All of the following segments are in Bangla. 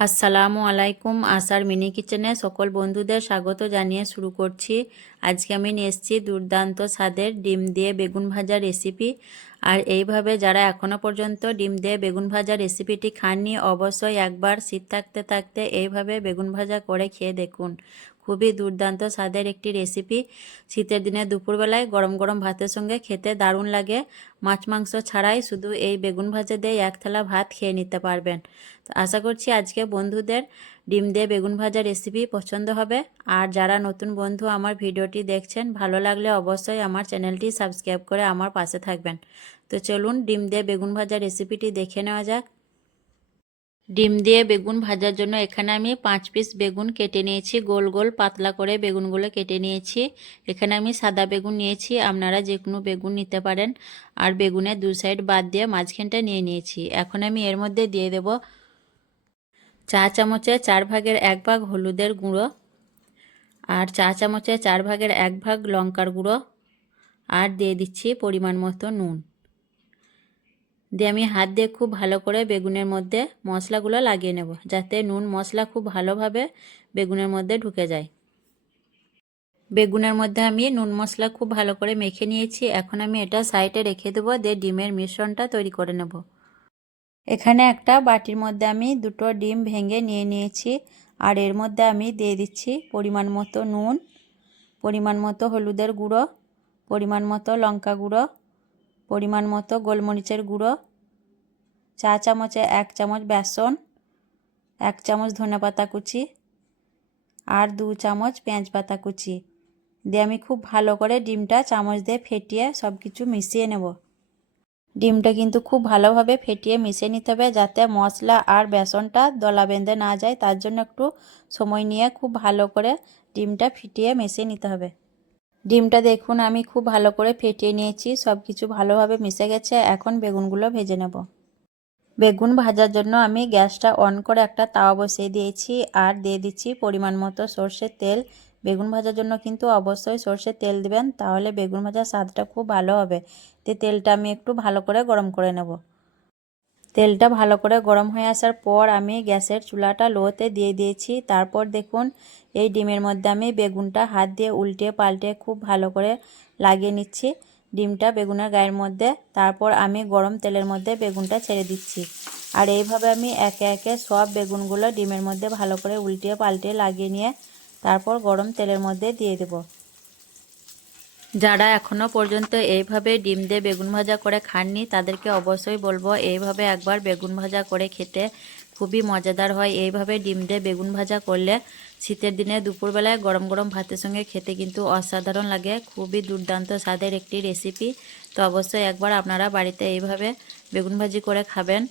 আসসালামু আলাইকুম। আসার মিনি কিচেনে সকল বন্ধুদের স্বাগত জানিয়ে শুরু করছি। আজকে আমি নিয়ে এসেছি দুর্দান্ত স্বাদের ডিম দিয়ে বেগুন ভাজা রেসিপি। আর এইভাবে যারা এখনও পর্যন্ত ডিম দিয়ে বেগুন ভাজা রেসিপিটি খাননি, অবশ্যই একবার শীত থাকতে থাকতে এইভাবে বেগুন ভাজা করে খেয়ে দেখুন। খুবই দুর্দান্ত স্বাদের একটি রেসিপি। শীতের দিনে দুপুরবেলায় গরম গরম ভাতের সঙ্গে খেতে দারুণ লাগে। মাছ মাংস ছাড়াই শুধু এই বেগুন ভাজা দিয়ে এক থালা ভাত খেয়ে নিতে পারবেন। তো আশা করছি আজকে বন্ধুদের ডিম দিয়ে বেগুন ভাজা রেসিপি পছন্দ হবে। আর যারা নতুন বন্ধু আমার ভিডিওটি দেখছেন, ভালো লাগলে অবশ্যই আমার চ্যানেলটি সাবস্ক্রাইব করে আমার পাশে থাকবেন। তো চলুন ডিম দিয়ে বেগুন ভাজা রেসিপিটি দেখে নেওয়া যাক। ডিম দিয়ে বেগুন ভাজার জন্য এখানে আমি 5 পিস বেগুন কেটে নিয়েছি, গোল গোল পাতলা করে বেগুনগুলো কেটে নিয়েছি। এখানে আমি সাদা বেগুন নিয়েছি, আপনারা যে কোনো বেগুন নিতে পারেন। আর বেগুনের দু সাইড বাদ দিয়ে মাঝখানটা নিয়ে নিয়েছি। এখন আমি এর মধ্যে দিয়ে দেব চা চামচে 4 ভাগের 1 ভাগ হলুদের গুঁড়ো, আর চা চামচে 4 ভাগের 1 ভাগ লঙ্কার গুঁড়ো, আর দিয়ে দিচ্ছি পরিমাণ মতো নুন। দিয়ে আমি হাত দিয়ে খুব ভালো করে বেগুনের মধ্যে মশলাগুলো লাগিয়ে নেব, যাতে নুন মশলা খুব ভালোভাবে বেগুনের মধ্যে ঢুকে যায়। বেগুনের মধ্যে আমি নুন মশলা খুব ভালো করে মেখে নিয়েছি। এখন আমি এটা সাইডে রেখে দেবো, দিয়ে ডিমের মিশ্রণটা তৈরি করে নেব। এখানে একটা বাটির মধ্যে আমি 2টো ডিম ভেঙে নিয়ে নিয়েছি। আর এর মধ্যে আমি দিয়ে দিচ্ছি পরিমাণ মতো নুন, পরিমাণ মতো হলুদের গুঁড়ো, পরিমাণ মতো লঙ্কা গুঁড়ো, পরিমাণ মতো গোলমরিচের গুঁড়ো, চা চামচে 1 চামচ বেসন, 1 চামচ ধনেপাতা কুচি, আর 2 চামচ পেঁয়াজ পাতা কুচি দিয়ে আমি খুব ভালো করে ডিমটা চামচ দিয়ে ফেটিয়ে সব কিছু মিশিয়ে নেব। ডিমটা কিন্তু খুব ভালোভাবে ফেটিয়ে মিশিয়ে নিতে হবে, যাতে মশলা আর বেসনটা দলা বেঁধে না যায়। তার জন্য একটু সময় নিয়ে খুব ভালো করে ডিমটা ফেটিয়ে মিশিয়ে নিতে হবে। ডিমটা দেখুন আমি খুব ভালো করে ফেটিয়ে নিয়েছি, সব কিছু ভালোভাবে মিশে গেছে। এখন বেগুনগুলো ভেজে নেব। বেগুন ভাজার জন্য আমি গ্যাসটা অন করে একটা তাওয়া বসিয়ে দিয়েছি, আর দিয়ে দিচ্ছি পরিমাণ মতো সরষের তেল। বেগুন ভাজার জন্য কিন্তু অবশ্যই সরষের তেল দিবেন, তাহলে বেগুন ভাজার স্বাদটা খুব ভালো হবে। তো তেলটা আমি একটু ভালো করে গরম করে নেব। তেলটা ভালো করে গরম হয়ে আসার পর আমি গ্যাসের চুলাটা লোতে দিয়ে দিয়েছি। তারপর দেখুন এই ডিমের মধ্যে আমি বেগুনটা হাত দিয়ে উল্টে পাল্টে খুব ভালো করে লাগিয়ে নিচ্ছি ডিমটা বেগুনের গায়ের মধ্যে। তারপর আমি গরম তেলের মধ্যে বেগুনটা ছেড়ে দিচ্ছি। আর এইভাবে আমি একে একে সব বেগুনগুলো ডিমের মধ্যে ভালো করে উল্টে পাল্টে লাগিয়ে নিয়ে তারপর গরম তেলের মধ্যে দিয়ে দেব। যারা এখনও পর্যন্ত এইভাবে ডিম দিয়ে বেগুন ভাজা করে খাননি, তাদেরকে অবশ্যই বলবো এইভাবে একবার বেগুন ভাজা করে খেতে। খুবই মজাদার হয় এইভাবে ডিম দিয়ে বেগুন ভাজা করলে। শীতের দিনে দুপুরবেলায় গরম গরম ভাতের সঙ্গে খেতে কিন্তু অসাধারণ লাগে। খুবই দুর্দান্ত স্বাদের একটি রেসিপি। তো অবশ্যই একবার আপনারা বাড়িতে এইভাবে বেগুন ভাজি করে খাবেন।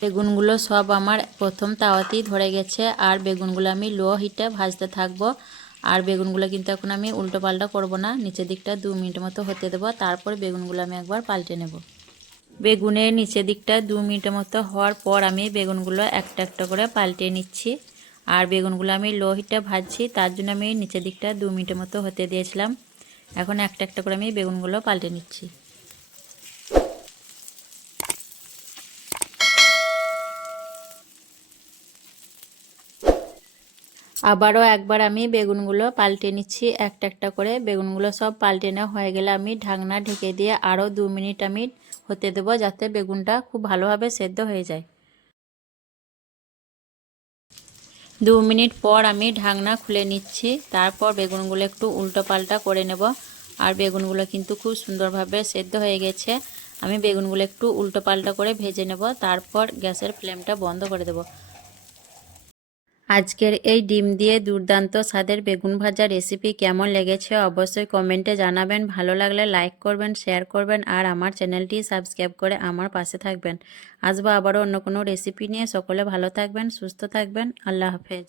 বেগুনগুলো সব আমার প্রথম তাওয়াতেই ধরে গেছে, আর বেগুনগুলো আমি লো হিটে ভাজতে থাকবো। আর বেগুনগুলো কিন্তু এখন আমি উল্টো পাল্টা করবো না, নিচের দিকটা 2 মিনিট মতো হতে দেবো। তারপর বেগুনগুলো আমি একবার পাল্টে নেব। বেগুনের নিচের দিকটা 2 মিনিটের মতো হওয়ার পর আমি বেগুনগুলো একটা একটা করে পাল্টে নিচ্ছি। আর বেগুনগুলো আমি লো হিটে ভাজছি, তার জন্য আমি নিচের দিকটা 2 মিনিটের মতো হতে দিয়েছিলাম। এখন একটা একটা করে আমি বেগুনগুলো পাল্টে নিচ্ছি। আবারও একবার আমি বেগুনগুলো পাল্টে নিচ্ছি একটা একটা করে। বেগুনগুলো সব পাল্টে নেওয়া হয়ে গেলে আমি ঢাকনা ঢেকে দিয়ে আরও 2 মিনিট আমি হতে দেবো, যাতে বেগুনটা খুব ভালোভাবে সেদ্ধ হয়ে যায়। 2 মিনিট পর আমি ঢাকনা খুলে নিচ্ছি। তারপর বেগুনগুলো একটু উল্টো পাল্টা করে নেব। আর বেগুনগুলো কিন্তু খুব সুন্দরভাবে সেদ্ধ হয়ে গেছে। আমি বেগুনগুলো একটু উল্টো পাল্টা করে ভেজে নেব, তারপর গ্যাসের ফ্লেমটা বন্ধ করে দেব। আজকের এই ডিম দিয়ে দুর্দান্ত স্বাদের বেগুন ভাজা রেসিপি কেমন লেগেছে অবশ্যই কমেন্টে জানাবেন। ভালো লাগলে লাইক করবেন, শেয়ার করবেন, আর আমার চ্যানেলটি সাবস্ক্রাইব করে আমার পাশে থাকবেন। আসবো আবারও অন্য কোনো রেসিপি নিয়ে। সকলে ভালো থাকবেন, সুস্থ থাকবেন। আল্লাহ হাফেজ।